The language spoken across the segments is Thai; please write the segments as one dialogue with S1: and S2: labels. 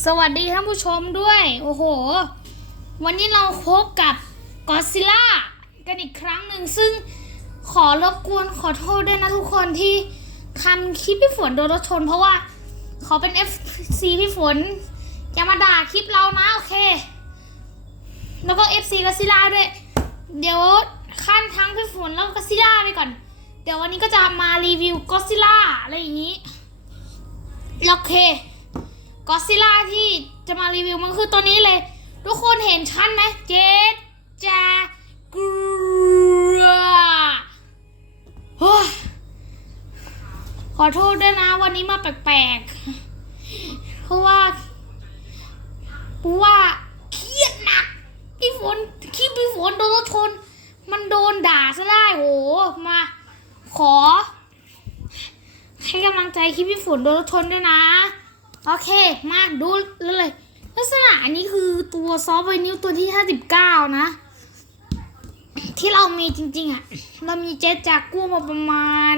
S1: สวัสดีท่านผู้ชมด้วย โอ้โห วันนี้เราพบกับกอซิล่ากันอีกครั้งหนึ่งซึ่งขอรบกวนขอโทษด้วยนะทุกคนที่ทำคลิปพี่ฝนโดนรถชน เพราะว่าเขาเป็น FC พี่ฝนอย่ามาด่าคลิปเรานะโอเค แล้วก็ FC กอซิล่าด้วย เดี๋ยวขั้นทั้งพี่ฝนแล้วก็กอซิล่าไปก่อน เดี๋ยววันนี้ก็จะมารีวิวกอซิล่าอะไรอย่างนี้โอเค กอซิล่าที่จะมารีวิวมันคือตัวนี้เลย ทุกคนเห็นชั้นไหมเจจากรัวขอโทษด้วยนะ วันนี้มาแปลกๆ เพราะว่าเพราะว่าเครียดหนักพี่ฝนคลิปพี่ฝนโดนรถชน มันโดนด่าซะได้โหมาขอ ให้กำลังใจคลิปพี่ฝนโดนรถชนด้วยนะ โอเค มาดูเลย ลักษณะอันนี้คือตัวซอฟต์ไวนิลตัวที่59นะ ที่เรามีจริง ๆ อะ เรามีเจ็ตจากกู้มาประมาณ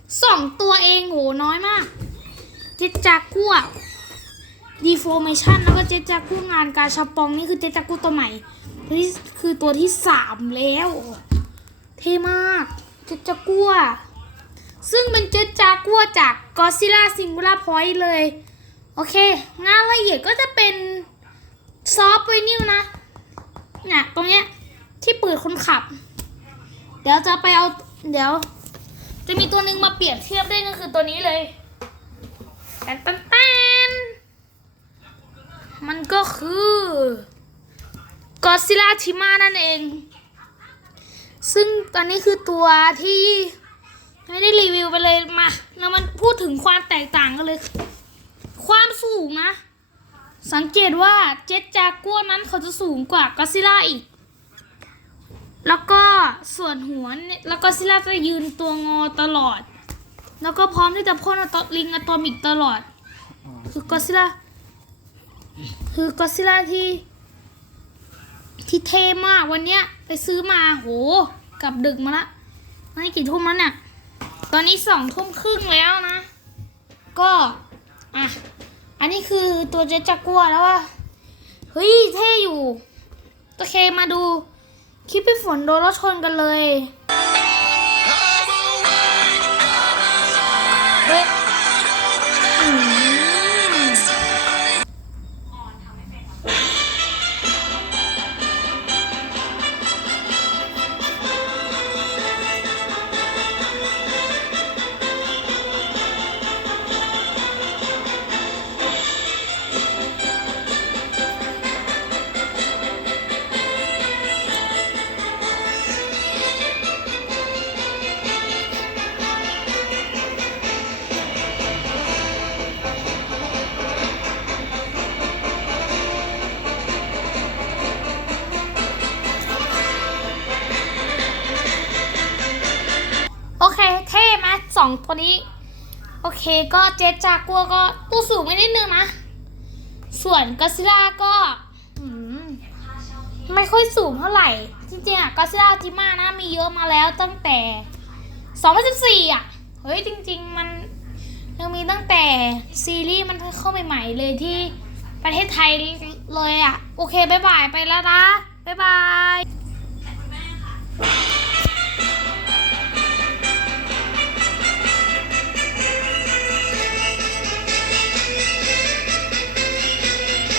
S1: 2ตัวเองโหน้อยมาก เจ็ตจากกู้ดีโฟเมชันแล้วก็เจ็ตจากกู้งานการชาปองนี่คือเจ็ตจากกู้ตัวใหม่ตัวที่คือตัวที่3แล้ว เท่มาก เจ็ตจากกู้ซึ่งเป็นเจ็ตจากัวจาก Godzilla Singular Point เลย โอเค งานละเอียดก็จะเป็นซอฟต์ไวนิลนะเนี่ยตรงเนี้ยที่เปิดคนขับ เดี๋ยวจะไปเอาเดี๋ยว จะมีตัวหนึ่งมาเปรียบเทียบได้ก็คือตัวนี้เลยแตนแตนแตนมันก็คือ Godzilla Chima นั่นเอง ซึ่งตอนนี้คือตัวที่ไม่ได้รีวิวไปเลยมา แล้วมันพูดถึงความแตกต่างกันเลย ความสูงนะ สังเกตว่าเจ็ตจากัวนั้นเขาจะสูงกว่ากอซิล่าอีก แล้วก็ส่วนหัวเนี่ยแล้วก็ซิล่าจะยืนตัวงอตลอด แล้วก็พร้อมที่จะพ่นอะตอลิงอะตอมิกตลอด คือกอซิล่าคือกอซิล่าที่ที่เท่มากวันเนี้ยไปซื้อมาโหกลับดึกมาละนี่กี่ทุ่มแล้วเนี่ย ตอนนี้สองทุ่มครึ่งแล้วนะ ก็ อะ นนี้คือตัวเจจากัวแล้วว่าเฮ้ยเท่อยู่ โอเคมาดูคลิปพี่ฝนโดนรถชนกันเลย โอเค เท่ไหมสองตัวนี้ โอเคก็เจจากัวก็ตัวสูงไปนิดนึงนะ ส่วนก็ซิล่าก็ไม่ค่อยสูงเท่าไหร่ จริงๆอะก็ซิล่าจิมานะมีเยอะมาแล้วตั้งแต่2014อะ เฮ้ยจริง ๆ มันยังมีตั้งแต่ซีรีส์มันเข้าใหม่ๆเลยที่ประเทศไทยเลยอะ โอเคบายบายไปแล้วนะบายบาย